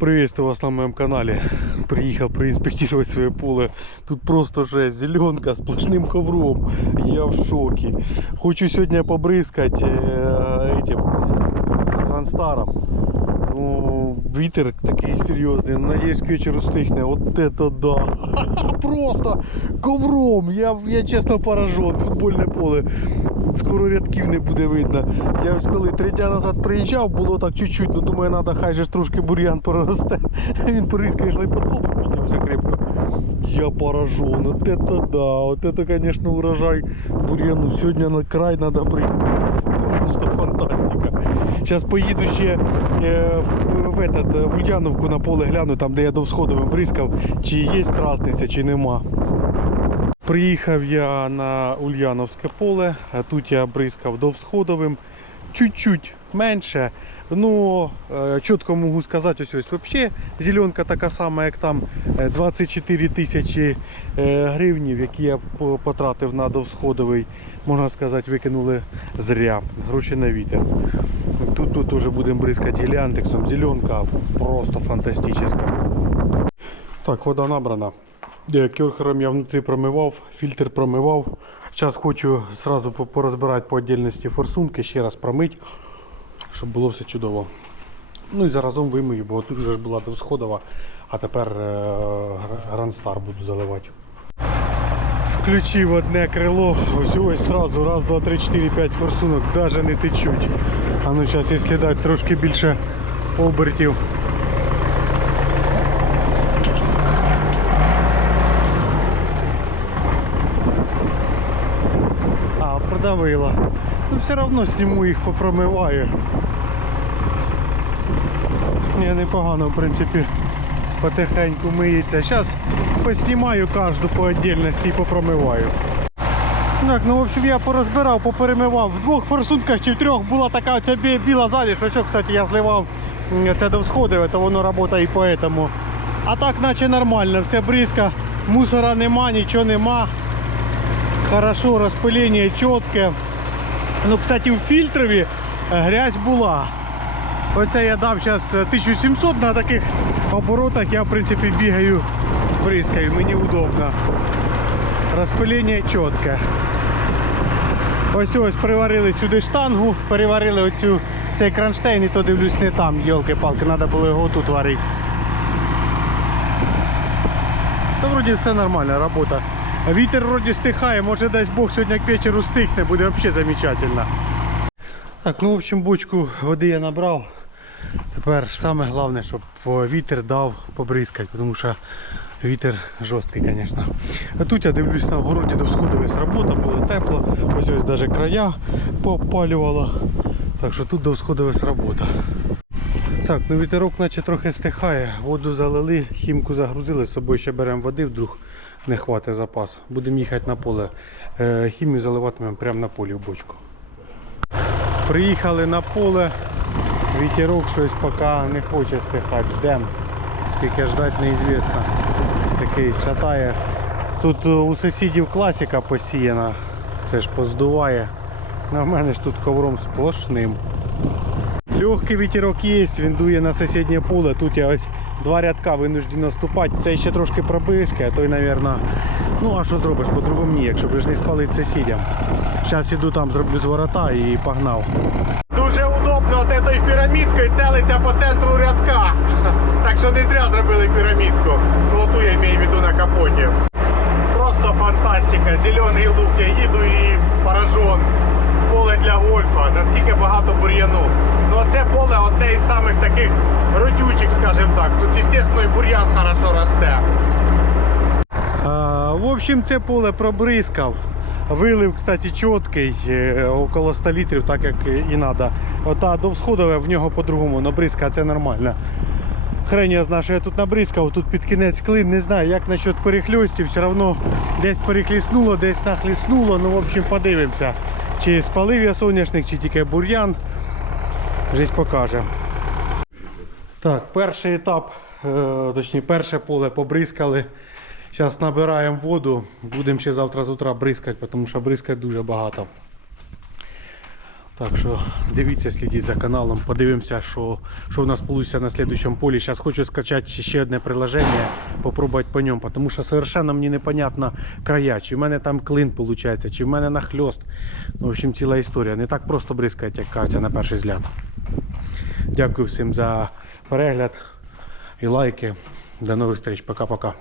Приветствую вас на моем канале. Приехал проинспектировать свое поле. Тут просто жесть, зеленка сплошным ковром. Я в шоке. Хочу сегодня побрызгать э, этим гранстаром. Ну, вітер такий серйозний. Надіюсь, к вечору стихне. От это да. Просто ковром. Я, я чесно поражен. Футбольне поле. Скоро рядків не буде видно. Я ось коли три дня назад приїжджав, було так чуть-чуть, ну думаю, треба, хай же ж трошки бур'ян проросте. Він порізкає, йшли потолку, піднявся крепко. Я поражен. От это да. От это, конечно, урожай бур'яну. Сьогодні на край треба бризкати. Просто фантастика. Зараз поїду ще е, в, в, этот, в Ульяновку на поле гляну, там де я до всходовим бризкав, чи є трасниця, чи нема. Приїхав я на Ульяновське поле, тут я бризкав довсходовим, чуть-чуть менше. Ну, е, чітко можу сказати, ось ось взагалі зеленка така сама, як там е, 24 тисячі е, гривнів, які я потратив на довсходовий, можна сказати, викинули зря. Гроші на вітер. Тут, тут теж будемо бризкати геліантексом. Зеленка просто фантастична. Так, вода набрана. Е, Керхером я внутрі промивав, фільтр промивав. Зараз хочу зразу порозбирати по віддільності форсунки, ще раз промити, щоб було все чудово. Ну і заразом вимию, бо тут вже ж була довсходова, а тепер е, Грандстар буду заливати. Включив одне крило, ось ось сразу, раз, два, три, чотири, п'ять форсунок, навіть не течуть. А ну зараз, якщо дати трошки більше обертів. А, продавила. Ну все одно сніму їх, попромиваю. Ні, непогано, в принципі, потихеньку миється. Зараз поснімаю кожну по віддільності і попромиваю. Так, ну в общем я порозбирав, поперемивав. В двох форсунках чи в трьох була така бі- біла заліж. Ось, о, кстати, я зливав це до всходів, то воно працює і поэтому. А так наче нормально, все бризко, мусора нема, нічого нема. Хорошо, розпилення чітке. Ну, кстати, в фільтрові е, грязь була. Оце я дав зараз 1700 на таких оборотах. Я в принципі бігаю, бризкаю, мені удобно. Розпилення чітке. Ось ось приварили сюди штангу, переварили оцю цей кронштейн і то дивлюсь не там, йолки-палки, треба було його тут варити. Та вроді все нормально, робота. Вітер вроді стихає, може дасть Бог сьогодні к вечору стихне, буде взагалі замечательно. Так, ну в общем бочку води я набрав. Тепер саме головне, щоб вітер дав побризкати, тому що вітер жорсткий, звісно. А тут я дивлюсь на городі до всходу весь робота, було тепло. Ось ось навіть края попалювало. Так що тут до всходу весь робота. Так, ну вітерок наче трохи стихає. Воду залили, хімку загрузили, з собою ще беремо води, вдруг не хватить запас. Будемо їхати на поле. Е, Хімію заливатимемо прямо на полі в бочку. Приїхали на поле. Вітерок щось поки не хоче стихати. Ждемо. Скільки ждать, неізвісно. Такий шатає. Тут е, у сусідів класика посіяна. Це ж поздуває. На мене ж тут ковром сплошним. Легкий вітерок є, він дує на сусіднє поле. Тут я ось два рядка винуждено ступати. Це ще трошки пробискає, а той, мабуть, ну а що зробиш, по-другому ні, якщо б ж не спалити сусідям. Зараз іду там, зроблю зворота і погнав. Дуже удобно от цією пірамідкою целиться по центру рядка. Так що не зря зробили пірамідку. Ну, оту я маю в виду на капоті. Просто фантастика. Зелений лук, я їду і поражен. Поле для гольфа, наскільки багато бур'яну. Ну це поле одне із самих таких родючих, скажімо так. Тут, звісно, і бур'ян хорошо росте. А, в общем, це поле пробризкав. Вилив, кстати, чіткий, е, около 100 літрів, так як і треба. Ота довсходове в нього по-другому набризка, це нормально. Хрень я знаю, що я тут набризкав, тут під кінець клин, не знаю, як насчет перехльостів, все одно десь перехліснуло, десь нахліснуло. Ну, в общем, подивимося. Чи спалив я соняшник, чи тільки бур'ян. Жесть покаже. Так, перший етап, е, точніше перше поле побризкали. Зараз набираємо воду, будемо ще завтра з утра бризкати, тому що бризкати дуже багато. Так що дивіться, слідіть за каналом, подивимося, що, що в нас вийде на слідчому полі. Зараз хочу скачати ще одне приложення, попробувати по ньому, тому що совершенно мені непонятно края, чи в мене там клин виходить, чи в мене нахльост. Ну, в общем, ціла історія. Не так просто бризкають, як кажеться на перший взгляд. Дякую всім за перегляд і лайки. До нових зустріч. Пока-пока.